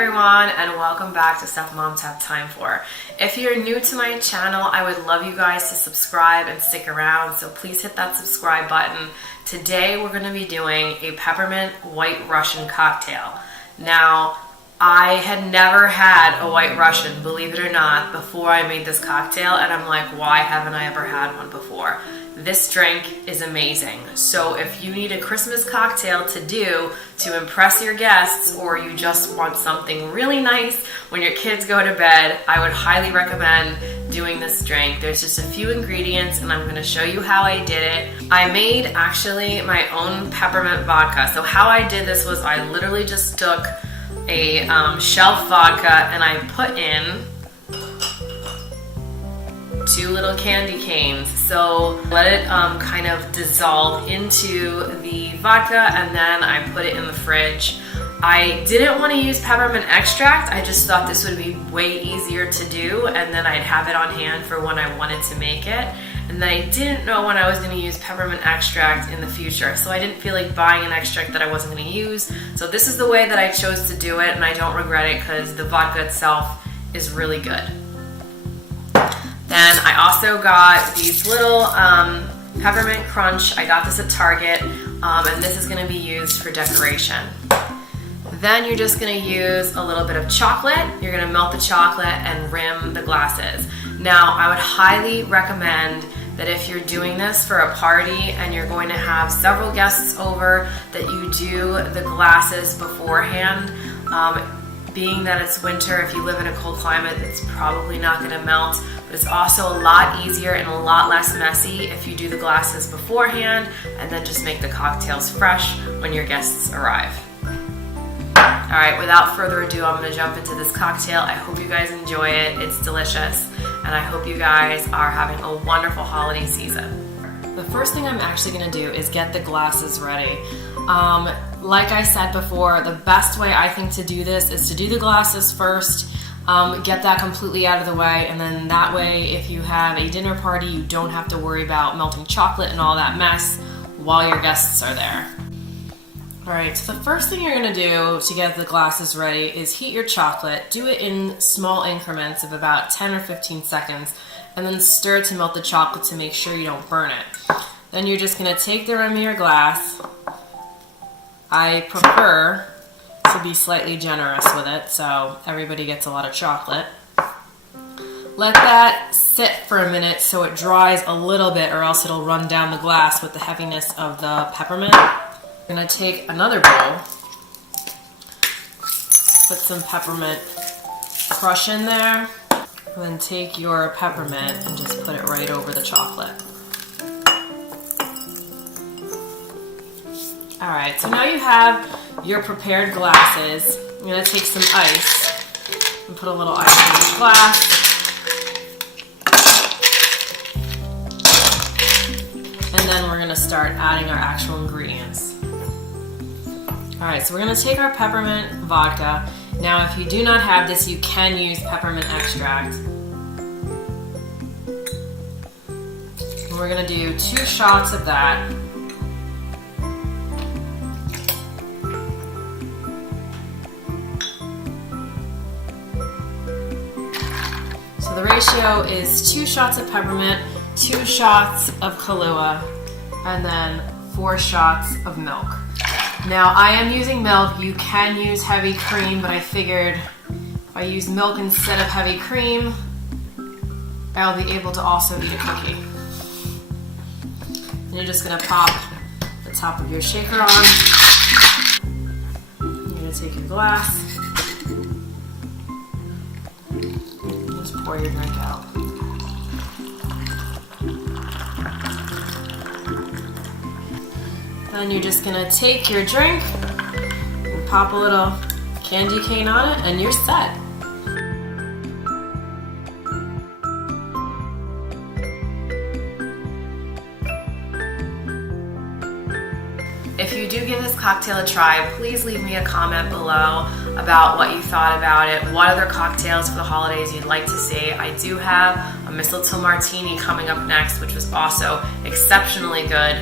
everyone, and welcome back to Stuff Moms Have Time For. If you're new to my channel, I would love you guys to subscribe and stick around, so please hit that subscribe button. Today we're going to be doing a peppermint white Russian cocktail. Now, I had never had a white Russian, believe it or not, before I made this cocktail, and I'm like, why haven't I ever had one before? This drink is amazing. So if you need a Christmas cocktail to do to impress your guests, or you just want something really nice when your kids go to bed, I would highly recommend doing this drink. There's just a few ingredients and I'm going to show you how I did it. I made actually my own peppermint vodka. So how I did this was I literally just took a shelf vodka and I put in 2 little candy canes. So let it kind of dissolve into the vodka, and then I put it in the fridge. I didn't want to use peppermint extract. I just thought this would be way easier to do, and then I'd have it on hand for when I wanted to make it. And then I didn't know when I was going to use peppermint extract in the future, so I didn't feel like buying an extract that I wasn't going to use. So this is the way that I chose to do it, and I don't regret it because the vodka itself is really good. Then I also got these little Peppermint Crunch. I got this at Target, and this is going to be used for decoration. Then you're just going to use a little bit of chocolate. You're going to melt the chocolate and rim the glasses. Now, I would highly recommend that if you're doing this for a party and you're going to have several guests over, that you do the glasses beforehand. Being that it's winter, if you live in a cold climate, it's probably not going to melt. But it's also a lot easier and a lot less messy if you do the glasses beforehand and then just make the cocktails fresh when your guests arrive. Alright, without further ado, I'm going to jump into this cocktail. I hope you guys enjoy it. It's delicious. And I hope you guys are having a wonderful holiday season. The first thing I'm actually going to do is get the glasses ready. Like I said before, the best way I think to do this is to do the glasses first, get that completely out of the way, and then that way if you have a dinner party, you don't have to worry about melting chocolate and all that mess while your guests are there. Alright, so the first thing you're going to do to get the glasses ready is heat your chocolate. Do it in small increments of about 10 or 15 seconds, and then stir to melt the chocolate to make sure you don't burn it. Then you're just going to take the rim of your glass. I prefer to be slightly generous with it, so everybody gets a lot of chocolate. Let that sit for a minute so it dries a little bit, or else it'll run down the glass with the heaviness of the peppermint. I'm going to take another bowl, put some peppermint crush in there, and then take your peppermint and just put it right over the chocolate. Alright, so now you have your prepared glasses. I'm going to take some ice and put a little ice in each glass. And then we're going to start adding our actual ingredients. Alright, so we're going to take our peppermint vodka. Now if you do not have this, you can use peppermint extract. And we're going to do 2 shots of that. So the ratio is 2 shots of peppermint, 2 shots of Kahlua, and then 4 shots of milk. Now I am using milk. You can use heavy cream, but I figured if I use milk instead of heavy cream, I'll be able to also eat a cookie. And you're just going to pop the top of your shaker on. You're going to take your glass. Just pour your drink out. Then you're just going to take your drink and pop a little candy cane on it, and you're set. If you do give this cocktail a try, please leave me a comment below about what you thought about it, what other cocktails for the holidays you'd like to see. I do have a mistletoe martini coming up next, which was also exceptionally good.